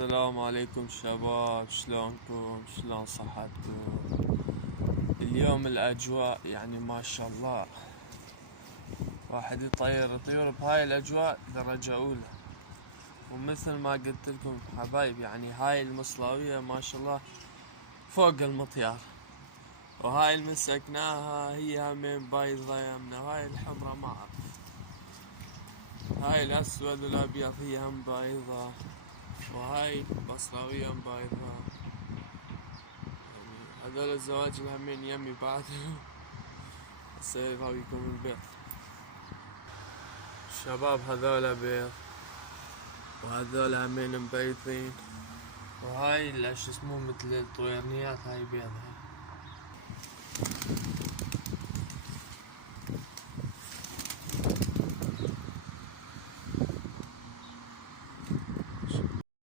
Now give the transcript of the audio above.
السلام عليكم شباب، شلونكم؟ شلون صحتكم؟ اليوم الأجواء يعني ما شاء الله، واحد يطير طيور بهاي الأجواء درجة أولى. ومثل ما قلت لكم حبايب، يعني هاي المصلاوية ما شاء الله فوق المطيار. وهاي اللي مسكناها هي همين بايضة يمنا، هاي الحمرة ما أعرف، هاي الأسود والأبيض هي هم بايضة، وهاي مصلاوية بايضة. هذول الزواج الهمين يمي بعد هسه يراويكم البيض. الشباب هذول بيض، وهذول همين مبيضين، وهاي اللي شو اسمه مثل الطويرنيات، هاي بيض هاي.